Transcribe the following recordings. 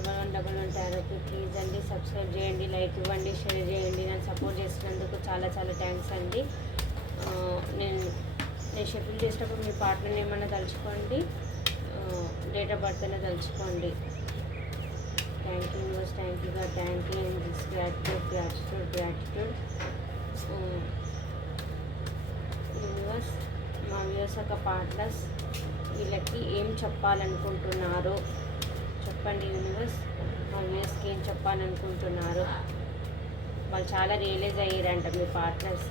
1111 టారోకి please అండి subscribe చేయండి, like ఇవ్వండి, షేర్ చేయండి. నన్ను సపోర్ట్ చేసినందుకు చాలా చాలా థ్యాంక్స్ అండి. నేను షెడ్యూల్ చేసేటప్పుడు మీ పార్ట్నర్ని ఏమన్నా తలుచుకోండి, డేట్ ఆఫ్ బర్త్ అయినా తలుచుకోండి. Thank you universe, thank you god, thank you in this gratitude universe. మా వ్యూవర్స్ యొక్క పార్ట్నర్స్ వీళ్ళకి ఏం చెప్పాలనుకుంటున్నారో చెప్పండి యూనివర్స్. మా వ్యూవర్స్కి ఏం చెప్పాలనుకుంటున్నారు? వాళ్ళు చాలా రియలైజ్ అయ్యారంట మీ పార్ట్నర్స్.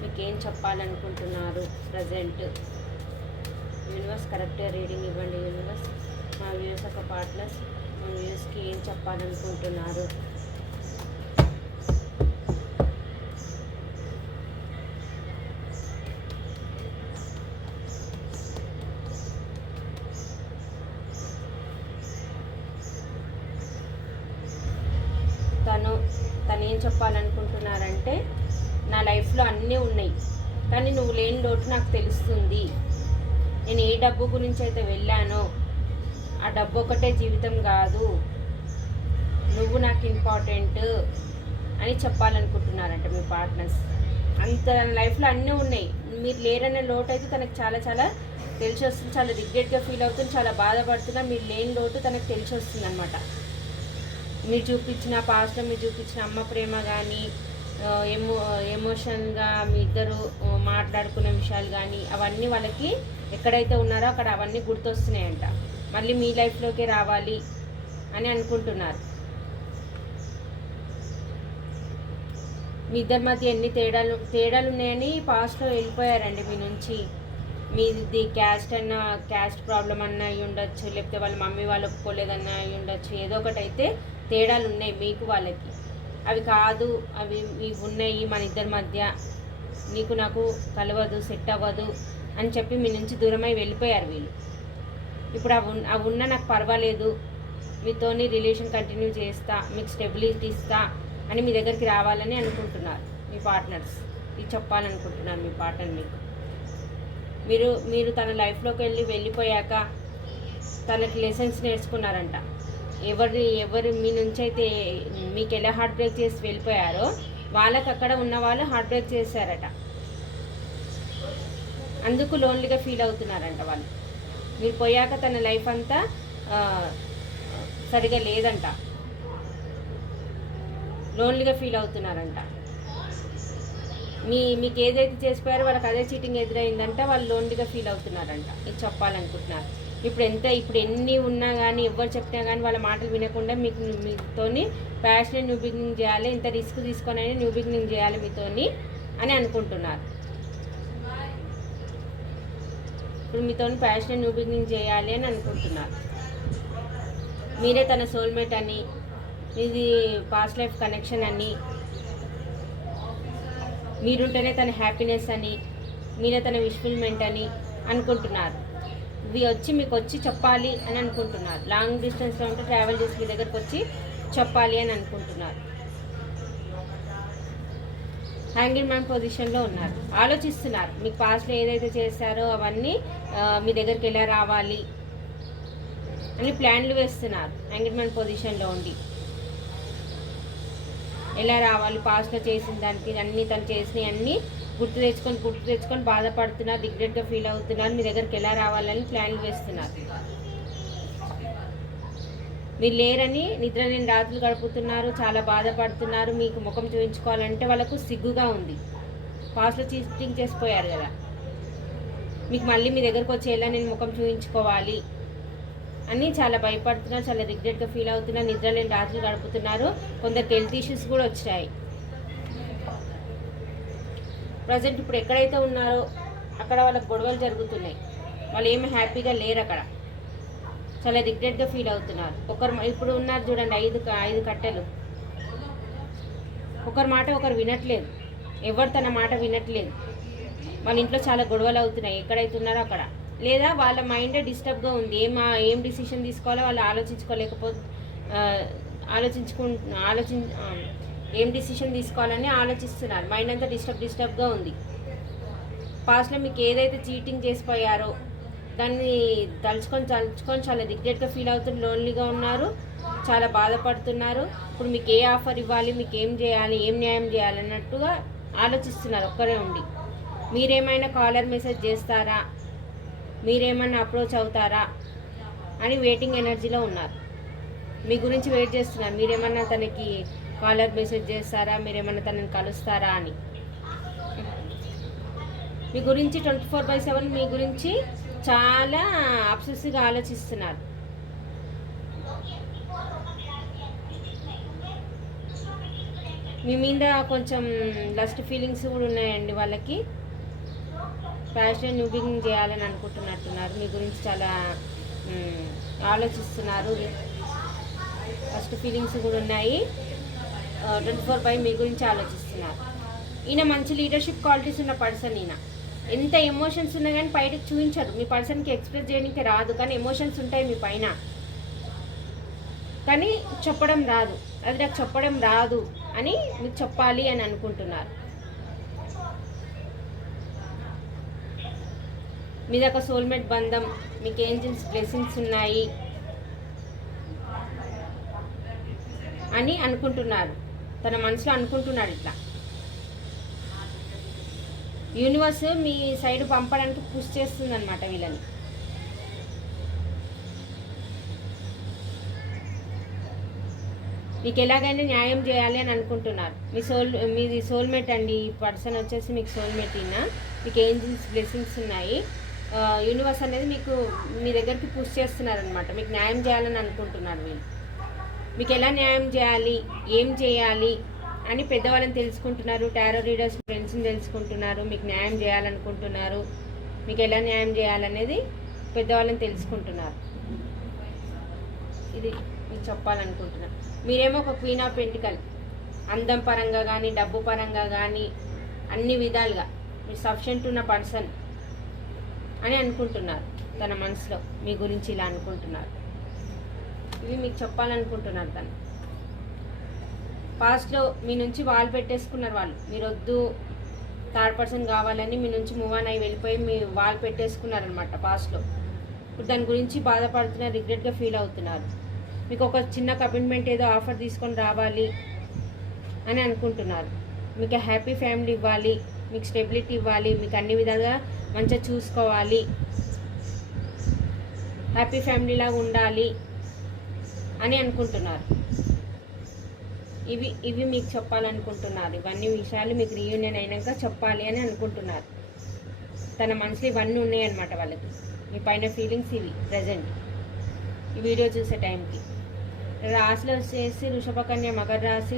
మీకు ఏం చెప్పాలనుకుంటున్నారు ప్రజెంట్? యూనివర్స్ కరెక్ట్గా రీడింగ్ ఇవ్వండి యూనివర్స్. మా వ్యూవర్స్ యొక్క పార్ట్నర్స్ మా వ్యూవర్స్కి ఏం చెప్పాలనుకుంటున్నారు? తను ఏం చెప్పాలనుకుంటున్నారంటే, నా లైఫ్లో అన్నీ ఉన్నాయి కానీ నువ్వు లేని లోటు నాకు తెలుస్తుంది. నేను ఏ డబ్బు గురించి అయితే వెళ్ళానో ఆ డబ్బు ఒకటే జీవితం కాదు, నువ్వు నాకు ఇంపార్టెంట్ అని చెప్పాలనుకుంటున్నారంట మీ పార్ట్నర్స్. అంత లైఫ్లో అన్నీ ఉన్నాయి, మీరు లేరనే లోటు అయితే తనకు చాలా చాలా తెలిసి వస్తుంది. చాలా రిగ్రెట్గా ఫీల్ అవుతుంది, చాలా బాధపడుతున్నా. మీరు లేని లోటు తనకు తెలిసి వస్తుంది అనమాట. మీరు చూపించిన పాస్ట్లో మీరు చూపించిన అమ్మ ప్రేమ కానీ, ఎమోషన్గా మీ ఇద్దరు మాట్లాడుకునే విషయాలు కానీ అవన్నీ వాళ్ళకి ఎక్కడైతే ఉన్నారో అక్కడ అవన్నీ గుర్తొస్తున్నాయంట. మళ్ళీ మీ లైఫ్లోకి రావాలి అని అనుకుంటున్నారు. మీ ఇద్దరి మధ్య ఎన్ని తేడాలు ఉన్నాయని పాస్ట్లో వెళ్ళిపోయారండి మీ నుంచి. మీది క్యాస్ట్ ప్రాబ్లం అన్న అయి ఉండొచ్చు, లేకపోతే వాళ్ళ మమ్మీ వాళ్ళు ఒప్పుకోలేదన్న అయి ఉండొచ్చు. ఏదో ఒకటి అయితే తేడాలు ఉన్నాయి మీకు వాళ్ళకి. అవి కాదు, అవి ఉన్నాయి మన ఇద్దరి మధ్య, నీకు నాకు కలవదు, సెట్ అవ్వదు అని చెప్పి మీ నుంచి దూరమై వెళ్ళిపోయారు వీళ్ళు. ఇప్పుడు అవి ఉన్నా నాకు పర్వాలేదు, మీతోని రిలేషన్ కంటిన్యూ చేస్తా, మీకు స్టెబిలిటీ ఇస్తా అని మీ దగ్గరికి రావాలని అనుకుంటున్నారు మీ పార్ట్నర్స్. ఇది చెప్పాలనుకుంటున్నారు మీ పార్ట్నర్ మీకు. మీరు తన లైఫ్లోకి వెళ్ళిపోయాక తనకి లెసన్స్ నేర్చుకున్నారంట. ఎవరు మీ నుంచి అయితే మీకు ఎలా హార్ట్ బ్రేక్ చేసి వెళ్ళిపోయారో వాళ్ళకి అక్కడ ఉన్న వాళ్ళు హార్ట్ బ్రేక్ చేశారట. అందుకు లోన్లీగా ఫీల్ అవుతున్నారంట వాళ్ళు. మీరు పోయాక తన లైఫ్ అంతా సరిగా లేదంట, లోన్లీగా ఫీల్ అవుతున్నారంట. మీకు ఏదైతే చేసిపోయారో వాళ్ళకి అదే చీటింగ్ ఎదురైందంట, వాళ్ళు లోన్లీగా ఫీల్ అవుతున్నారంట. ఇది చెప్పాలనుకుంటున్నారు. ఇప్పుడు ఎన్ని ఉన్నా కానీ, ఎవరు చెప్పినా కానీ వాళ్ళ మాటలు వినకుండా మీతోని ప్యాషనెట్ న్యూ బిగినింగ్ చేయాలి, ఇంత రిస్క్ తీసుకొని అయినా న్యూ బిగినింగ్ చేయాలి మీతోని అని అనుకుంటున్నారు. ఇప్పుడు మీతోని ప్యాషనెట్ న్యూ బిగినింగ్ చేయాలి అని అనుకుంటున్నారు. మీరే తన సోల్మేట్ అని, ఇది పాస్ట్ లైఫ్ కనెక్షన్ అని, మీరుంటేనే తన హ్యాపీనెస్ అని, మీరే తన విష్ఫుల్మెంట్ అని అనుకుంటున్నారు. ఇవి మీకు వచ్చి చెప్పాలి అని అనుకుంటున్నారు. లాంగ్ డిస్టెన్స్లో ఉంటే ట్రావెల్ చేసి మీ దగ్గరకు వచ్చి చెప్పాలి అని అనుకుంటున్నారు. హ్యాంగింగ్ మ్యాన్ పొజిషన్లో ఉన్నారు, ఆలోచిస్తున్నారు. మీకు పాస్ట్లో ఏదైతే చేశారో అవన్నీ మీ దగ్గరికి ఎలా రావాలి అని ప్లాన్లు వేస్తున్నారు. హ్యాంగింగ్ మ్యాన్ పొజిషన్లో ఉండి ఎలా రావాలి, పాస్ట్లో చేసిన దానికి అన్నీ తను చేసినవి అన్నీ గుర్తు తెచ్చుకొని బాధపడుతున్నారు, రిగ్రెట్గా ఫీల్ అవుతున్నారు. మీ దగ్గరికి ఎలా రావాలని ప్లాన్లు వేస్తున్నారు. మీరు లేరని నిద్ర లేని రాత్రులు గడుపుతున్నారు, చాలా బాధపడుతున్నారు. మీకు ముఖం చూపించుకోవాలంటే వాళ్ళకు సిగ్గుగా ఉంది. పాస్ట్లో చీటింగ్ చేసిపోయారు కదా, మీకు మళ్ళీ మీ దగ్గరకు వచ్చేలా నేను ముఖం చూపించుకోవాలి అని చాలా భయపడుతున్నారు, చాలా రిగ్రెట్గా ఫీల్ అవుతున్నారు. నిద్ర లేని రాత్రులు గడుపుతున్నారు. కొందరికి హెల్త్ ఇష్యూస్ కూడా వచ్చాయి. ప్రజెంట్ ఇప్పుడు ఎక్కడైతే ఉన్నారో అక్కడ వాళ్ళకి గొడవలు జరుగుతున్నాయి. వాళ్ళు ఏమి హ్యాపీగా లేరు, అక్కడ చాలా రిగ్రెట్గా ఫీల్ అవుతున్నారు. ఇప్పుడు ఉన్నారు చూడండి, ఐదు కట్టెలు. ఒకరి మాట ఒకరు వినట్లేదు, ఎవరు తన మాట వినట్లేదు. వాళ్ళ ఇంట్లో చాలా గొడవలు అవుతున్నాయి ఎక్కడైతే ఉన్నారో అక్కడ. లేదా వాళ్ళ మైండ్ డిస్టర్బ్గా ఉంది, ఏం డిసిషన్ తీసుకోవాలో వాళ్ళు ఏం డిసిషన్ తీసుకోవాలని ఆలోచిస్తున్నారు. మైండ్ అంతా డిస్టర్బ్గా ఉంది. పాస్ట్లో మీకు ఏదైతే చీటింగ్ చేసిపోయారో దాన్ని తలుచుకొని చాలా రిగ్రెట్గా ఫీల్ అవుతున్నారు, లోన్లీగా ఉన్నారు, చాలా బాధపడుతున్నారు. ఇప్పుడు మీకు ఏ ఆఫర్ ఇవ్వాలి, మీకు ఏం చేయాలి, ఏం న్యాయం చేయాలి అన్నట్టుగా ఆలోచిస్తున్నారు ఒక్కరే ఉండి. మీరేమైనా కాలర్ మెసేజ్ చేస్తారా, మీరేమైనా అప్రోచ్ అవుతారా అని వెయిటింగ్ ఎనర్జీలో ఉన్నారు. మీ గురించి వెయిట్ చేస్తున్నారు. మీరేమన్నా తనకి కాలర్ మెసేజ్ చేస్తారా, మీరేమన్నా తనని కలుస్తారా అని. మీ గురించి 24/7 మీ గురించి చాలా అబ్సెసివ్గా ఆలోచిస్తున్నారు. మీ మీద కొంచెం లస్ట్ ఫీలింగ్స్ కూడా ఉన్నాయండి వాళ్ళకి. ఫ్యాషన్ న్యూ బిగినింగ్ చేయాలని అనుకుంటున్నట్టున్నారు. మీ గురించి చాలా ఆలోచిస్తున్నారు. ఫస్ట్ ఫీలింగ్స్ కూడా ఉన్నాయి. 24/7 మీ గురించి ఆలోచిస్తున్నారు. ఈయన మంచి లీడర్షిప్ క్వాలిటీస్ ఉన్న పర్సన్. ఈయన ఎంత ఎమోషన్స్ ఉన్నా కానీ బయటకు చూపించరు. మీ పర్సన్కి ఎక్స్ప్రెస్ చేయడానికి రాదు, కానీ ఎమోషన్స్ ఉంటాయి మీ పైన, కానీ చెప్పడం రాదు. అది నాకు చెప్పడం రాదు అని మీకు చెప్పాలి అని అనుకుంటున్నారు. మీద ఒక సోల్మేట్ బంధం, మీకు ఏంజల్స్ బ్లెస్సింగ్స్ ఉన్నాయి అని అనుకుంటున్నారు. తన మనసులో అనుకుంటున్నాడు. ఇట్లా యూనివర్స్ మీ సైడ్ పంపడానికి పుష్ చేస్తుంది అనమాట వీళ్ళని. మీకు ఎలాగైనా న్యాయం చేయాలి అని అనుకుంటున్నారు. మీది సోల్మేట్ అండి. ఈ పర్సన్ వచ్చేసి మీకు సోల్మేట్. అయినా మీకు ఏంజల్స్ బ్లెస్సింగ్స్ ఉన్నాయి. యూనివర్స్ అనేది మీ దగ్గరికి పుష్ చేస్తున్నారనమాట. మీకు న్యాయం చేయాలని అనుకుంటున్నారు వీళ్ళు. మీకు ఎలా న్యాయం చేయాలి, ఏం చేయాలి అని పెద్దవాళ్ళని తెలుసుకుంటున్నారు. టారో రీడర్స్ ఫ్రెండ్స్ని తెలుసుకుంటున్నారు. మీకు న్యాయం చేయాలనుకుంటున్నారు. మీకు ఎలా న్యాయం చేయాలనేది పెద్దవాళ్ళని తెలుసుకుంటున్నారు. ఇది మీకు చెప్పాలనుకుంటున్నారు. మీరేమో ఒక క్వీన్ ఆఫ్ పెంటికల్, అందం పరంగా కానీ డబ్బు పరంగా కానీ అన్ని విధాలుగా మీరు సఫిషియెంట్ ఉన్న పర్సన్ అని అనుకుంటున్నారు. తన మనసులో మీ గురించి ఇలా అనుకుంటున్నారు. ఇవి మీకు చెప్పాలనుకుంటున్నారు. తను పాస్ట్లో మీ నుంచి వాళ్ళు పెట్టేసుకున్నారు. మీరు వద్దు, థర్డ్ పర్సన్ కావాలని మీ నుంచి మూవ్ ఆన్ అయ్యి వెళ్ళిపోయి మీ వాళ్ళు పెట్టేసుకున్నారనమాట పాస్ట్లో. ఇప్పుడు దాని గురించి బాధపడుతున్నారు, రిగ్రెట్గా ఫీల్ అవుతున్నారు. మీకు ఒక చిన్న కమిట్మెంట్ ఏదో ఆఫర్ తీసుకొని రావాలి అని అనుకుంటున్నారు. మీకు హ్యాపీ ఫ్యామిలీ ఇవ్వాలి, మీకు స్టెబిలిటీ ఇవ్వాలి, మీకు అన్ని విధాలుగా మంచిగా చూసుకోవాలి, హ్యాపీ ఫ్యామిలీలాగా ఉండాలి అని అనుకుంటున్నారు. ఇవి మీకు చెప్పాలనుకుంటున్నారు. ఇవన్నీ విషయాలు మీకు రీయూనియన్ అయినాక చెప్పాలి అని అనుకుంటున్నారు. తన మనసులో ఇవన్నీ ఉన్నాయన్నమాట వాళ్ళకి. మీ పైన ఫీలింగ్స్ ఇవి ప్రజెంట్ ఈ వీడియో చూసే టైంకి. రాశిలో వచ్చేసి వృషభకన్య మకర రాశి,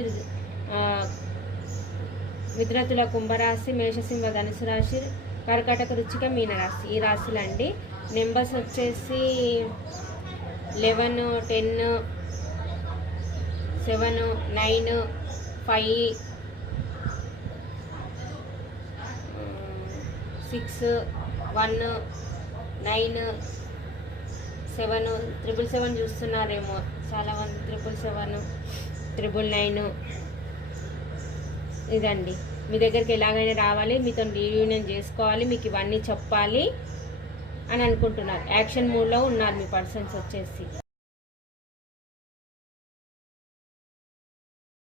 మిథునతుల కుంభరాశి, మేషసింహ ధనుసు రాశి, కర్కాటక రుచిక మీనరాశి. ఈ రాశులు అండి. నెంబర్స్ వచ్చేసి 11, 10, 7, 9, 5, 6, 1, 9, 7, 777 చూస్తున్నారేమో చాలా మంది. 777, 999. ఇదండి. మీ దగ్గరికి ఎలాగైనా రావాలి, మీతో రీయూనియన్ చేసుకోవాలి, మీకు ఇవన్నీ చెప్పాలి అని అనుకుంటున్నారు. యాక్షన్ మూడ్లో ఉన్నారు మీ పర్సన్స్ వచ్చేసి.